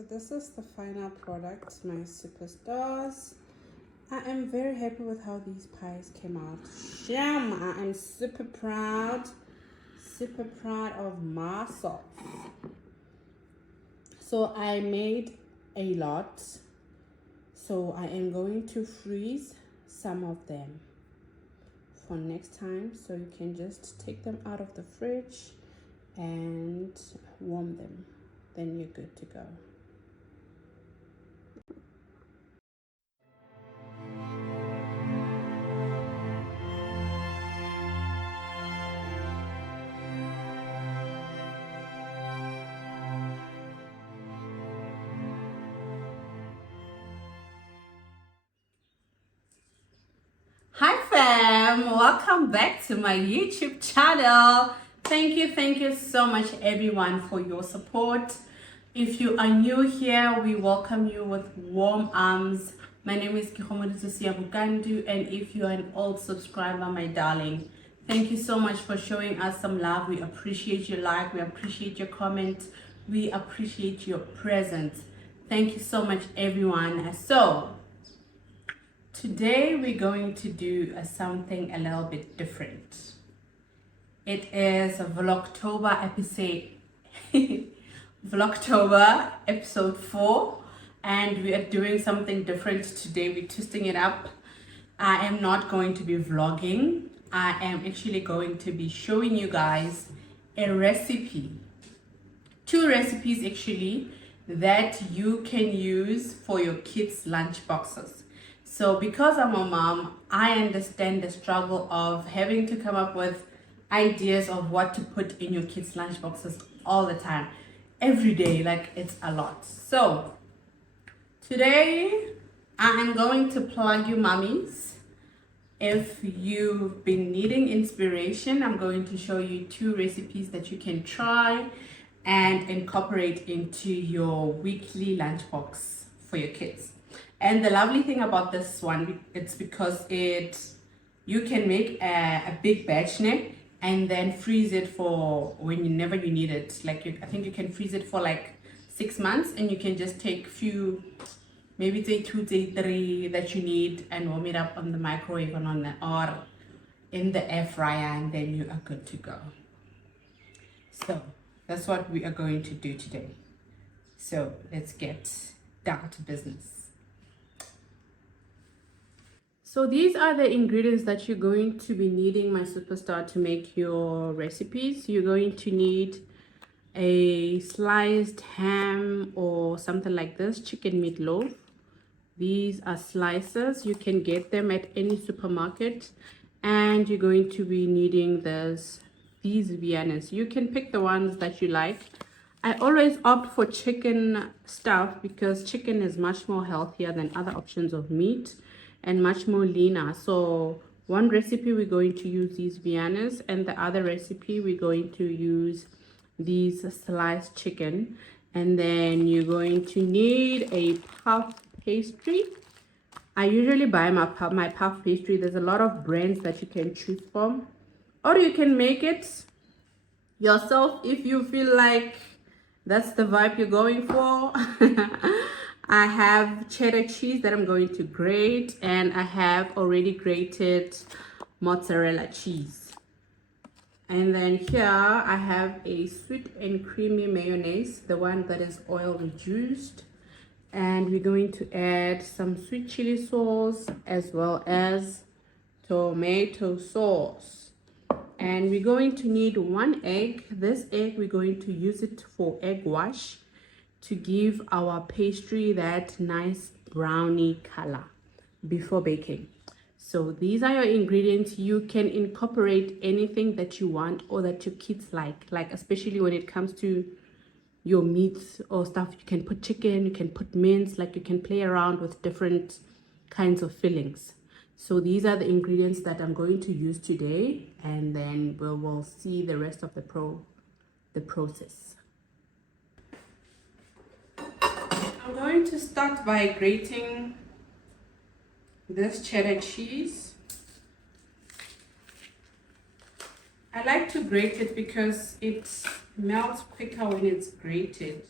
So this is the final product, my superstars. I am very happy with how these pies came out. Sham! I am super proud of myself. So I made a lot. So I am going to freeze some of them for next time. So you can just take them out of the fridge and warm them. Then you're good to go. Hi fam, welcome back to my YouTube channel. Thank you so much everyone for your support. If you are new here, we welcome you with warm arms. My name is Kego Siabukandu, and if you are an old subscriber, my darling, thank you so much for showing us some love. We appreciate your like, we appreciate your comment, we appreciate your presence. Thank you so much everyone. So today we're going to do something a little bit different. It is a vlogtober vlogtober episode 4, and we are doing something different today. We're twisting it up. I am not going to be vlogging. I am actually going to be showing you guys a recipe, 2 recipes actually, that you can use for your kids' lunch boxes. So because I'm a mom, I understand the struggle of having to come up with ideas of what to put in your kids' lunch boxes all the time, every day. Like, it's a lot. So today I am going to plug you mommies. If you've been needing inspiration, I'm going to show you 2 recipes that you can try and incorporate into your weekly lunchbox for your kids. And the lovely thing about this one, it's because you can make a big batch and then freeze it for whenever you need it. Like I think you can freeze it for like 6 months, and you can just take few, maybe say 2 to 3 that you need, and warm it up on the microwave or in the air fryer, and then you are good to go. So that's what we are going to do today. So let's get down to business. So these are the ingredients that you're going to be needing, my superstar, to make your recipes. You're going to need a sliced ham or something like this, chicken meat loaf. These are slices. You can get them at any supermarket. And you're going to be needing these Viennas. You can pick the ones that you like. I always opt for chicken stuff because chicken is much more healthier than other options of meat and much more leaner. So one recipe we're going to use these Viennas, and the other recipe we're going to use these sliced chicken. And then you're going to need a puff pastry. I usually buy my puff pastry. There's a lot of brands that you can choose from, or you can make it yourself if you feel like that's the vibe you're going for. I have cheddar cheese that I'm going to grate, and I have already grated mozzarella cheese. And then here I have a sweet and creamy mayonnaise, the one that is oil reduced. And we're going to add some sweet chili sauce as well as tomato sauce. And we're going to need 1 egg. This egg, we're going to use it for egg wash to give our pastry that nice brownie color before baking. So these are your ingredients. You can incorporate anything that you want or that your kids like especially when it comes to your meats or stuff. You can put chicken, you can put mince, like you can play around with different kinds of fillings. So these are the ingredients that I'm going to use today, and then we'll see the rest of the process. I'm going to start by grating this cheddar cheese. I like to grate it because it melts quicker when it's grated.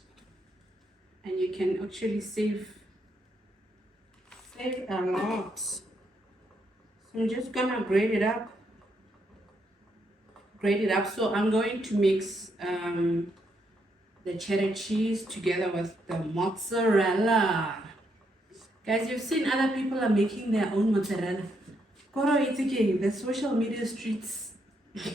and you can actually save a lot. So I'm just gonna grate it up. So I'm going to mix the cheddar cheese together with the mozzarella. Guys, you've seen other people are making their own mozzarella. Koro itike, the social media streets. The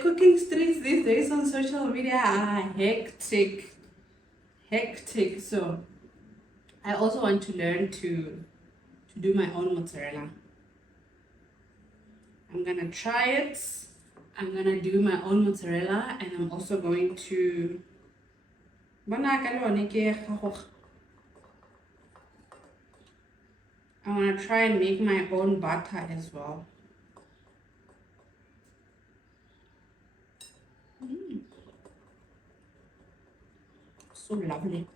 cooking streets these days on social media are hectic. So I also want to learn to do my own mozzarella. I'm gonna try it. I'm gonna do my own mozzarella, and I'm also going to I want to try and make my own butter as well. So lovely.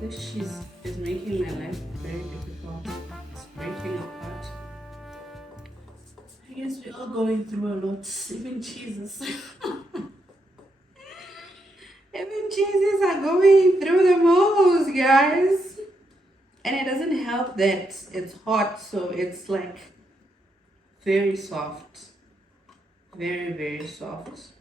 This cheese is making my life very difficult. It's breaking apart. I guess we're all going through a lot, even cheeses. Even cheeses are going through the most, guys. And it doesn't help that it's hot, so it's like very soft. Very, very soft.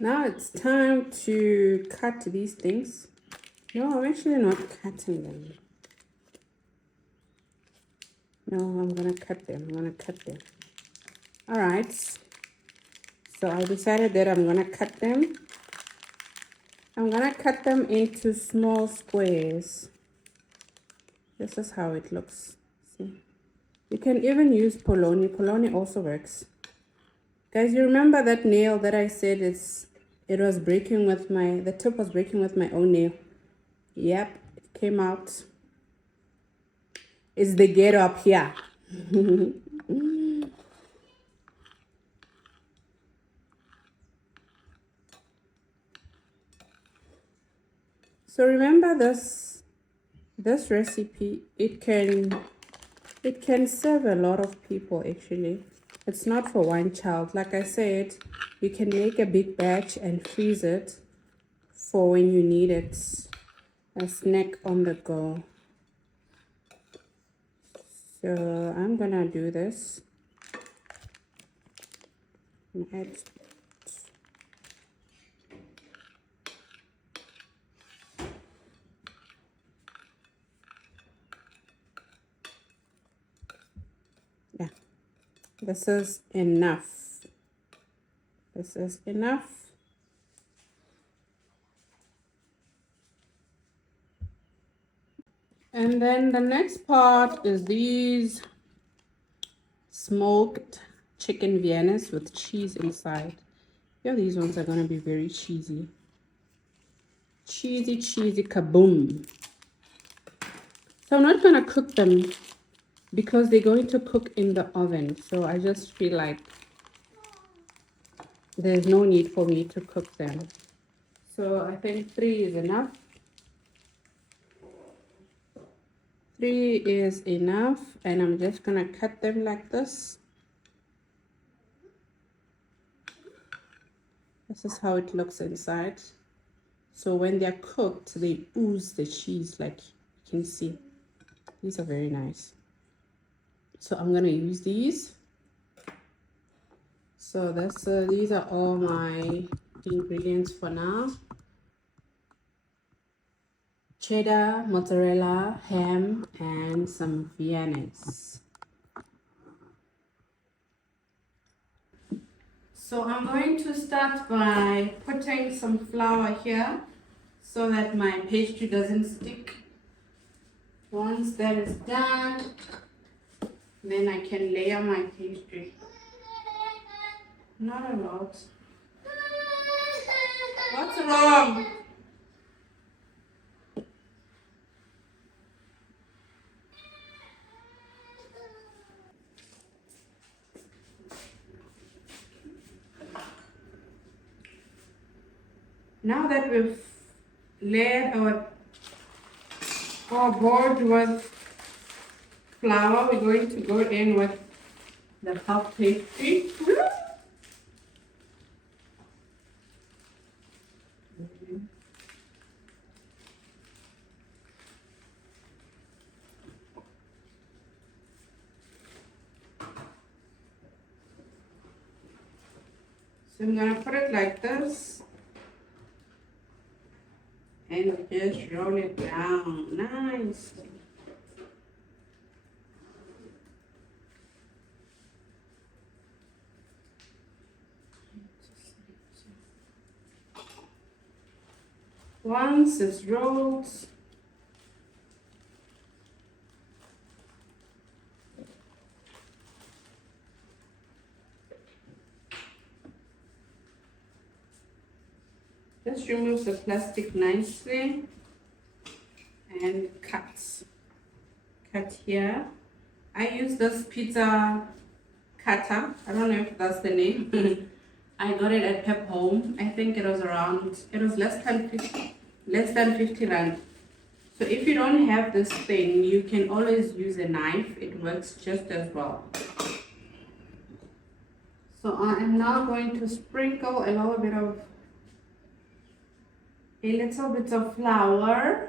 Now it's time to cut these things. No, I'm actually not cutting them. No, I'm gonna cut them. Alright. So I decided that I'm gonna cut them. I'm gonna cut them into small squares. This is how it looks. See? You can even use polony. Polony also works. Guys, you remember that nail that I said it was breaking with the tip was breaking with my own nail? Yep, it came out. It's the ghetto up here. So remember this recipe, it can serve a lot of people actually. It's not for one child. Like I said, you can make a big batch and freeze it for when you need it. A snack on the go. So I'm gonna do this. Add this is enough. This is enough. And then the next part is these smoked chicken Viennas with cheese inside. Yeah, these ones are gonna be very cheesy. Cheesy kaboom. So I'm not gonna cook them because they're going to cook in the oven. So I just feel like there's no need for me to cook them. So I think 3 is enough. 3 is enough, and I'm just gonna cut them like this. This is how it looks inside. So when they're cooked, they ooze the cheese, like you can see. These are very nice. So I'm gonna use these. So these are all my ingredients for now. Cheddar, mozzarella, ham, and some Vienna's. So I'm going to start by putting some flour here so that my pastry doesn't stick. Once that is done, then I can layer my pastry. Not a lot. What's wrong? Now that we've layered our board with flour, we're going to go in with the puff pastry. So I'm gonna put it like this and just roll it down nice. Once it's rolled, just remove the plastic nicely and cut here. I use this pizza cutter. I don't know if that's the name. I got it at Pep Home. I think it was less than 50 rand. So if you don't have this thing, you can always use a knife. It works just as well. So I am now going to sprinkle a little bit of flour.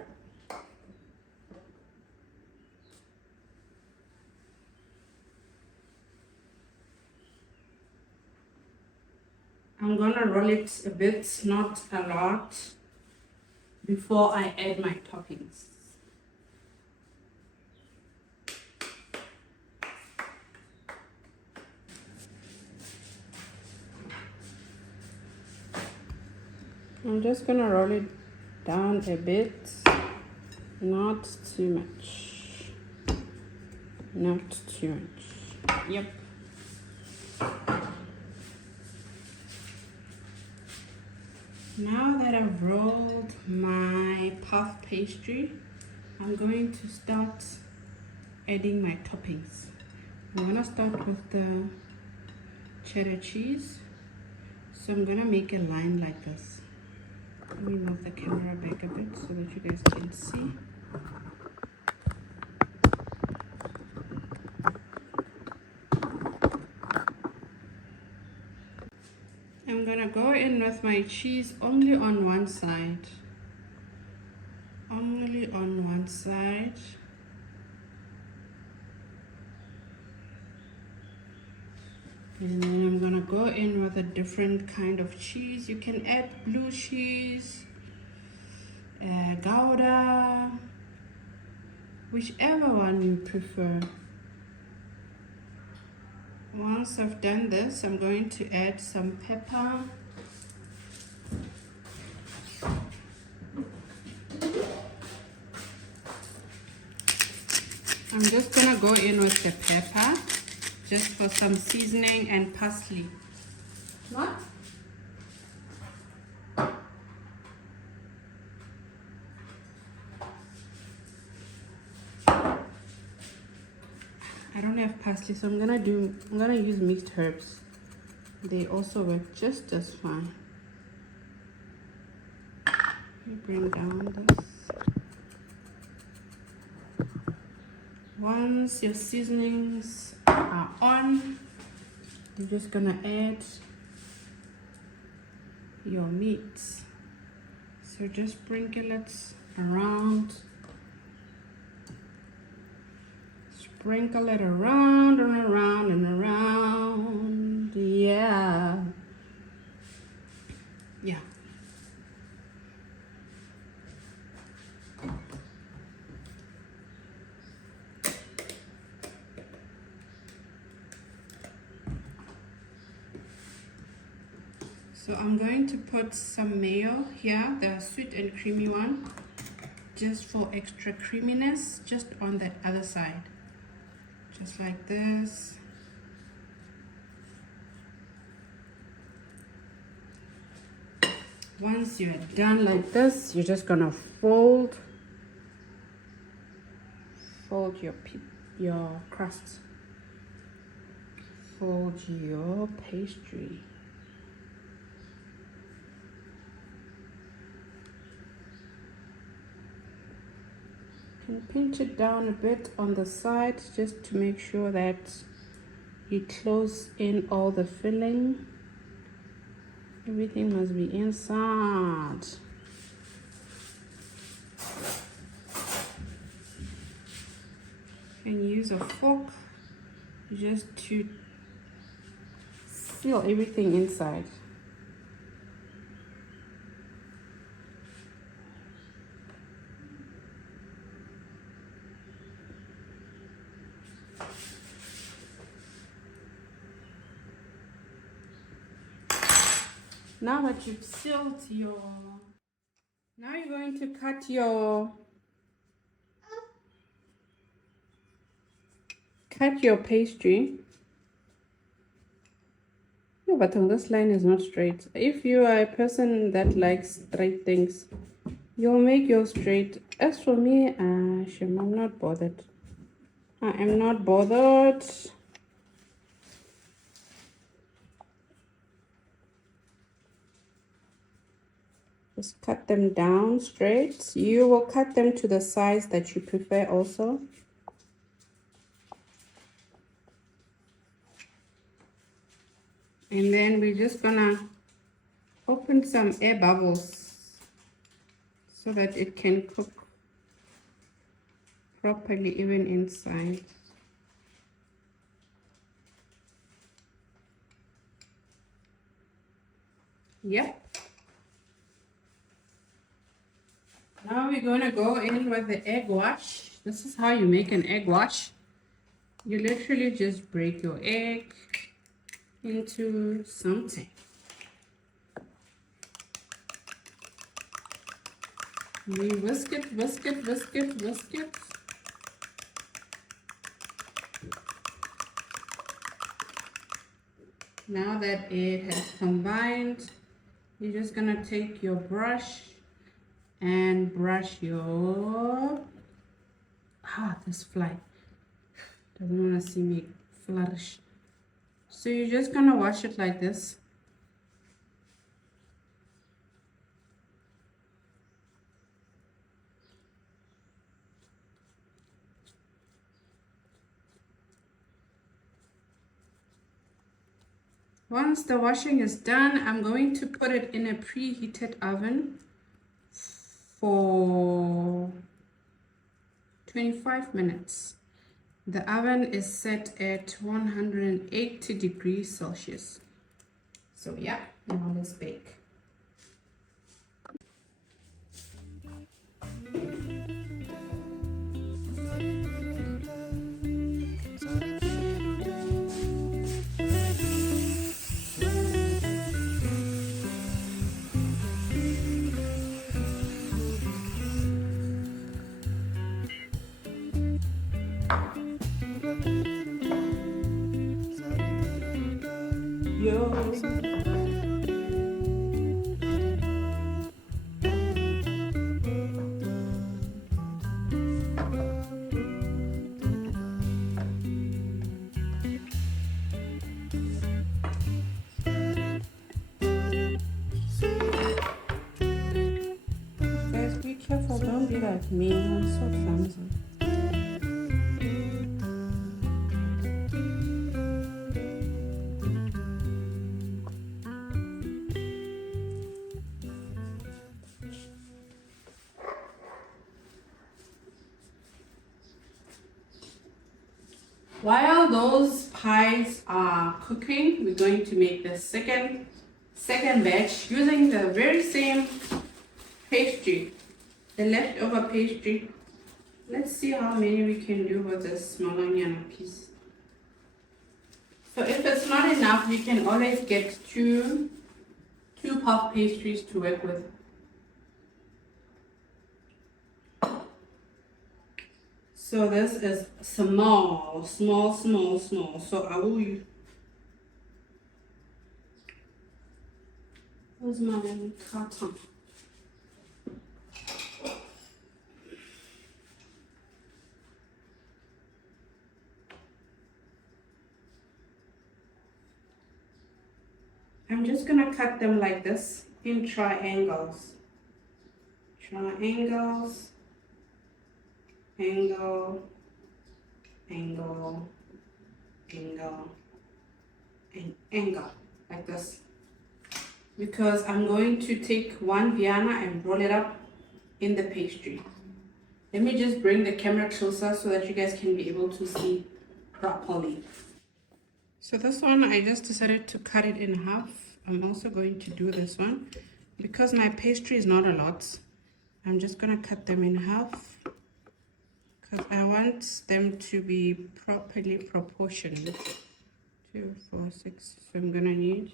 I'm gonna roll it a bit, not a lot, before I add my toppings. I'm just gonna roll it down a bit, not too much. Not too much. Yep. Now that I've rolled my puff pastry, I'm going to start adding my toppings. I'm gonna start with the cheddar cheese. So I'm gonna make a line like this. Let me move the camera back a bit so that you guys can see. I'm gonna go in with my cheese only on one side. Only on one side. And then I'm gonna go in with a different kind of cheese. You can add blue cheese, Gouda, whichever one you prefer. Once I've done this, I'm going to add some pepper. I'm just gonna go in with the pepper, just for some seasoning, and parsley. What? I don't have parsley, so I'm gonna use mixed herbs. They also work just as fine. Let me bring down this. Once your seasonings are on, you're just gonna add your meat. So just sprinkle it around. Sprinkle it around and around and around. Yeah. Yeah. So I'm going to put some mayo here, the sweet and creamy one, just for extra creaminess, just on that other side. Just like this. Once you're done like this, you're just gonna fold your crust. Fold your pastry. pinch it down a bit on the side just to make sure that you close in all the filling. Everything must be inside. You can use a fork just to seal everything inside. Now that you've sealed now you're going to cut your pastry. No, but on this line is not straight. If you are a person that likes straight things, you'll make yours straight. As for me, I'm not bothered. I am not bothered. Just cut them down straight. You will cut them to the size that you prefer also. And then we're just gonna open some air bubbles so that it can cook properly even inside. Yep. Now we're gonna go in with the egg wash. This is how you make an egg wash. You literally just break your egg into something. We whisk it, whisk it, whisk it, whisk it. Now that it has combined, you're just gonna take your brush and brush your this fly doesn't want to see me flourish. So you're just gonna wash it like this. Once the washing is done, I'm going to put it in a preheated oven for 25 minutes. The oven is set at 180 degrees Celsius. So yeah, now let's bake. Guys, be careful, don't be like me. I'm so clumsy. While those pies are cooking, we're going to make the second batch using the very same pastry, the leftover pastry. Let's see how many we can do with this malonyana piece. So if it's not enough, you can always get two puff pastries to work with. So this is small. So I will use. Where's my carton? I'm just gonna cut them like this in triangles. angle, angle, angle, and angle, like this. Because I'm going to take one Vienna and roll it up in the pastry. Let me just bring the camera closer so that you guys can be able to see properly. So this one, I just decided to cut it in half. I'm also going to do this one. Because my pastry is not a lot, I'm just gonna cut them in half because I want them to be properly proportioned. 2, 4, 6. So I'm gonna need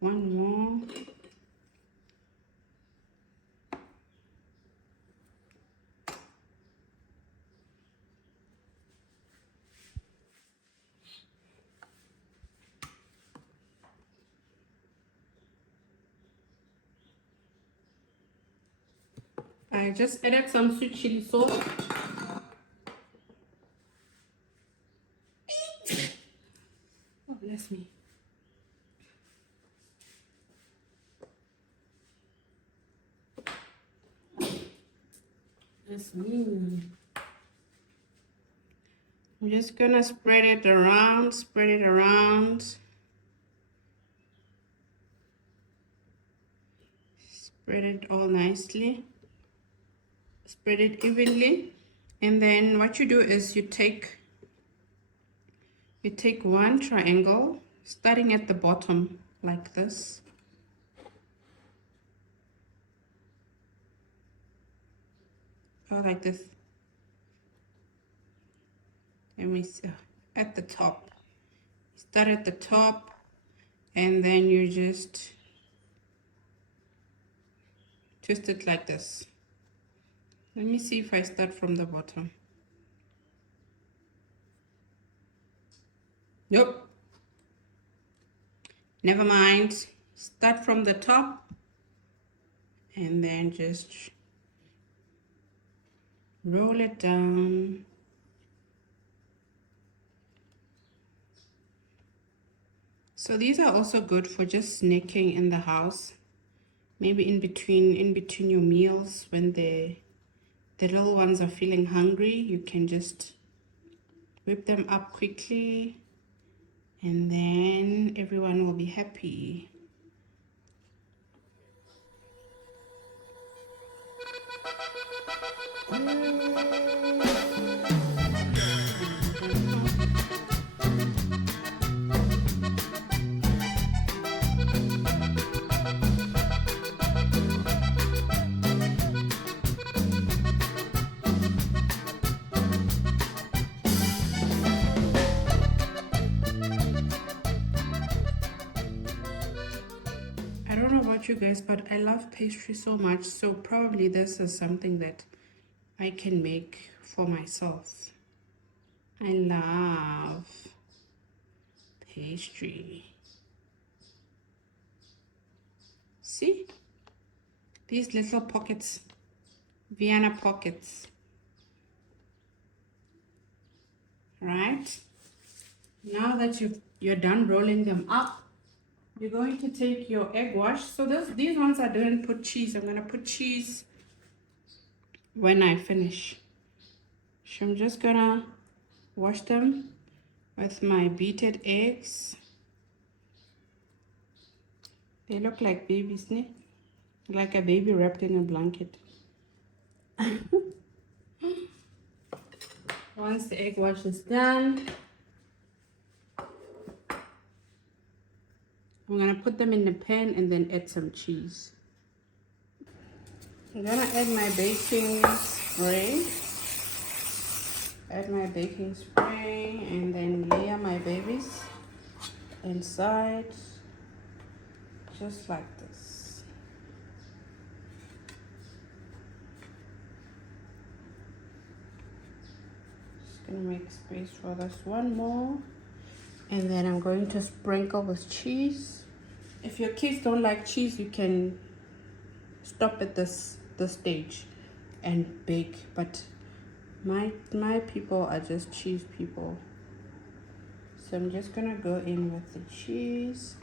one more. I just added some sweet chili sauce. Oh, bless me. Bless me. I'm just gonna spread it around, spread it around. Spread it all nicely. Spread it evenly. And then what you do is you take one triangle, starting at the bottom like this. Or like this. And we see at the top. Start at the top, and then you just twist it like this. Let me see if I start from the bottom. Nope. Never mind. Start from the top and then just roll it down. So these are also good for just snacking in the house. Maybe in between your meals when the little ones are feeling hungry, you can just whip them up quickly and then everyone will be happy. I don't know about you guys, but I love pastry so much, so probably this is something that I can make for myself. I love pastry. See? These little pockets, Vienna pockets. Right? Now that you're done rolling them up, you're going to take your egg wash. So these ones I didn't put cheese. I'm gonna put cheese when I finish. So I'm just gonna wash them with my beaten eggs. They look like babies, ne? Like a baby wrapped in a blanket. Once the egg wash is done, I'm gonna put them in the pan and then add some cheese. I'm gonna add my baking spray. Add my baking spray and then layer my babies inside, just like this. Just gonna make space for this one more. And then I'm going to sprinkle with cheese. If your kids don't like cheese, you can stop at this stage and bake. But my people are just cheese people. So I'm just gonna go in with the cheese.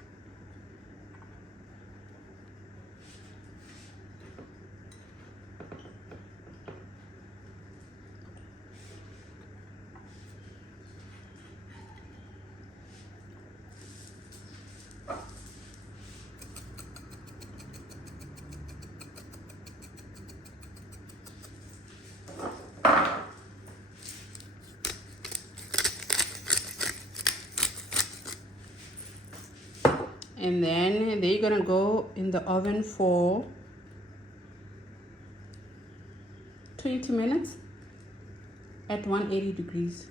And then they're gonna go in the oven for 20 minutes at 180 degrees.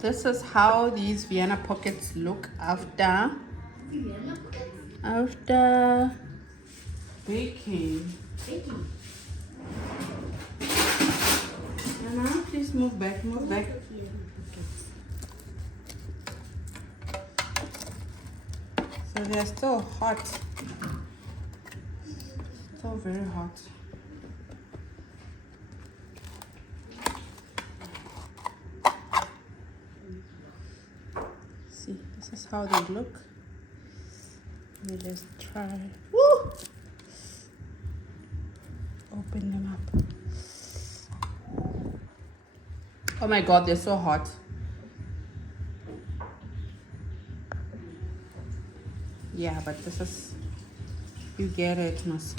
This is how these Vienna pockets look after baking. Anna, please move back, move back. So they're still hot. Still very hot. See, this is how they look. Let me just try. Woo! Open them up. Oh my god, they're so hot. Yeah, but this is, you get it, Mas.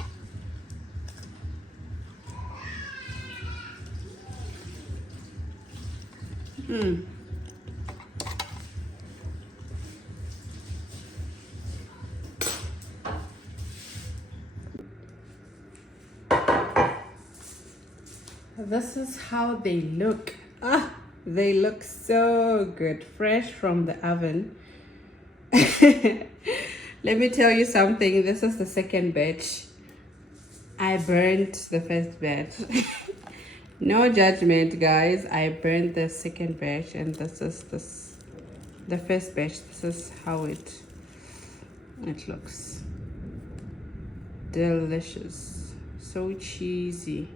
This is how they look. Ah, they look so good, fresh from the oven. Let me tell you something. This is the second batch. I burnt the first batch. No judgment, guys. I burnt the second batch, and this is the first batch. This is how it looks. Delicious. So cheesy.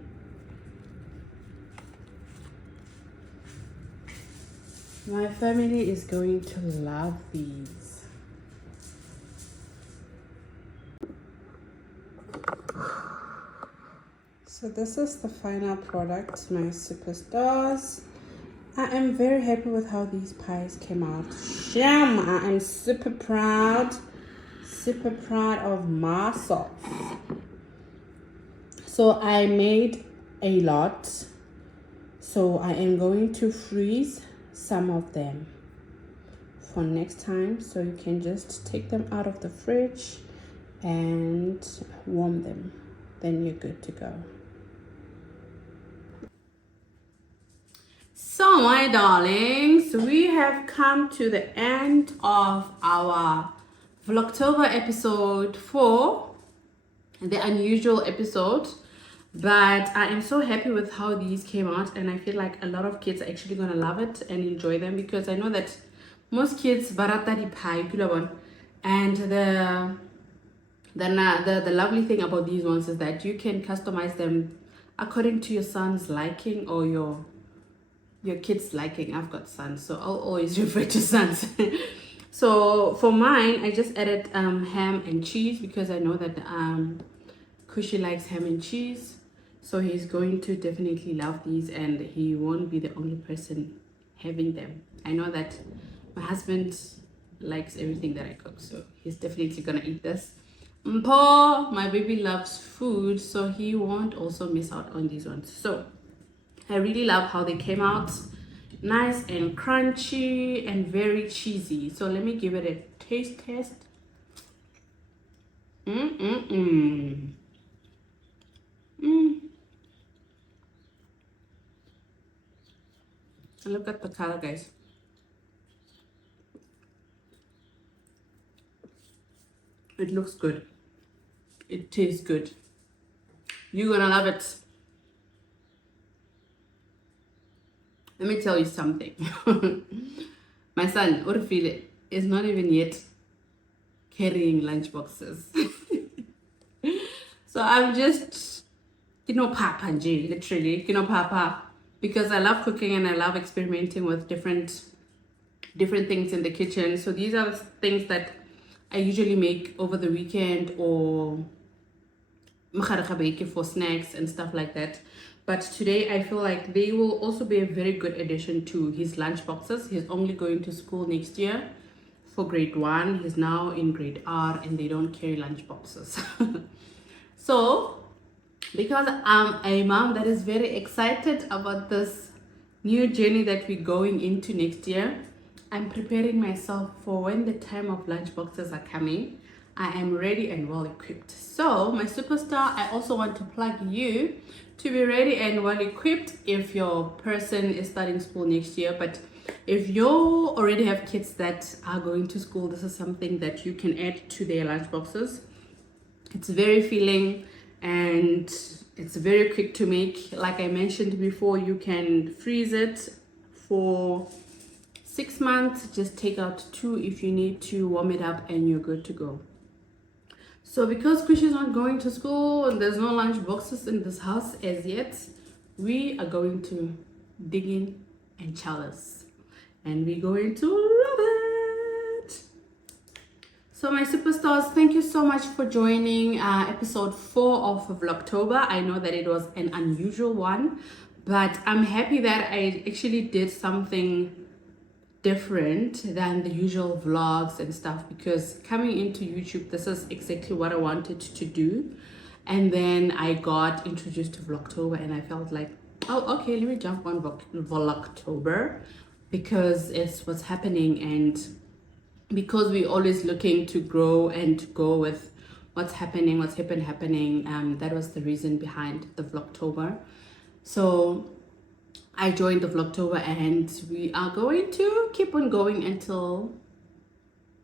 My family is going to love these. So this is the final product, my superstars. I am very happy with how these pies came out. Sham! I am super proud of myself. So I made a lot. So I am going to freeze some of them for next time, so you can just take them out of the fridge and warm them. Then you're good to go. So my darlings, we have come to the end of our vlogtober episode 4, the unusual episode. But I am so happy with how these came out, and I feel like a lot of kids are actually gonna love it and enjoy them, because I know that most kids barata di pie, and the lovely thing about these ones is that you can customize them according to your son's liking or your kids' liking. I've got sons, so I'll always refer to sons. So for mine, I just added ham and cheese, because I know that Kushi likes ham and cheese. So he's going to definitely love these, and he won't be the only person having them. I know that my husband likes everything that I cook, so he's definitely gonna eat this. Mpo, my baby loves food, so he won't also miss out on these ones. So I really love how they came out. Nice and crunchy and very cheesy. So let me give it a taste test. Look at the color, guys. It looks good. It tastes good. You're gonna love it. Let me tell you something. My son, Urfile, is not even yet carrying lunch boxes. So I'm just, papa, literally, papa. Because I love cooking and I love experimenting with different things in the kitchen. So these are the things that I usually make over the weekend, or for snacks and stuff like that. But today I feel like they will also be a very good addition to his lunch boxes. He's only going to school next year for grade 1. He's now in grade R and they don't carry lunch boxes. So because I'm a mom that is very excited about this new journey that we're going into next year, I'm preparing myself for when the time of lunch boxes are coming. I am ready and well equipped. So my superstar, I also want to plug you to be ready and well equipped if your person is starting school next year. But if you already have kids that are going to school, this is something that you can add to their lunch boxes. It's very filling and it's very quick to make. Like I mentioned before, you can freeze it for 6 months. Just take out 2 if you need to, warm it up, and you're good to go. So because Krish is not going to school and there's no lunch boxes in this house as yet, we are going to dig in and chalice, and we're going to love it. So my superstars, thank you so much for joining episode 4 of Vlogtober. I know that it was an unusual one, but I'm happy that I actually did something different than the usual vlogs and stuff, because coming into YouTube, this is exactly what I wanted to do. And then I got introduced to Vlogtober and I felt like, oh, okay, let me jump on Vlogtober because it's what's happening, and because we're always looking to grow and go with what's happening, that was the reason behind the Vlogtober. So I joined the Vlogtober and we are going to keep on going until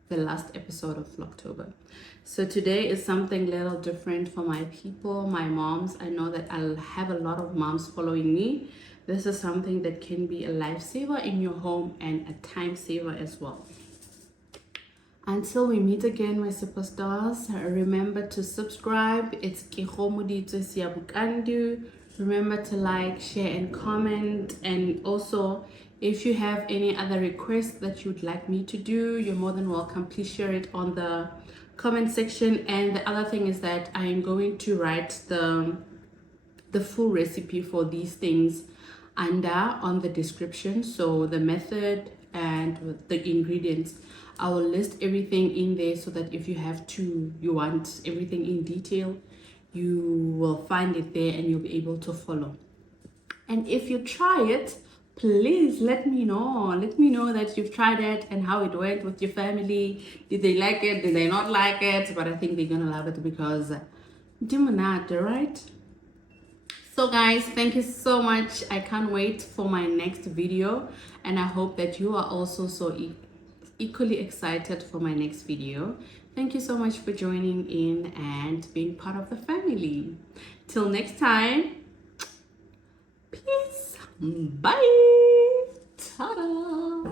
the last episode of Vlogtober. So today is something a little different for my people, my moms. I know that I'll have a lot of moms following me. This is something that can be a lifesaver in your home and a time saver as well. Until we meet again, my superstars, remember to subscribe. It's Kego Siabukandu. Remember to like, share, and comment. And also, if you have any other requests that you'd like me to do, you're more than welcome. Please share it on the comment section. And the other thing is that I am going to write the full recipe for these things on the description. So the method and the ingredients, I will list everything in there so that if you want everything in detail, you will find it there and you'll be able to follow. And if you try it, please let me know. Let me know that you've tried it and how it went with your family. Did they like it? Did they not like it? But I think they're gonna love it because Dimonata, right? So guys, thank you so much. I can't wait for my next video, and I hope that you are also so equally excited for my next video. Thank you so much for joining in and being part of the family. Till next time, peace. Bye. Ta-da.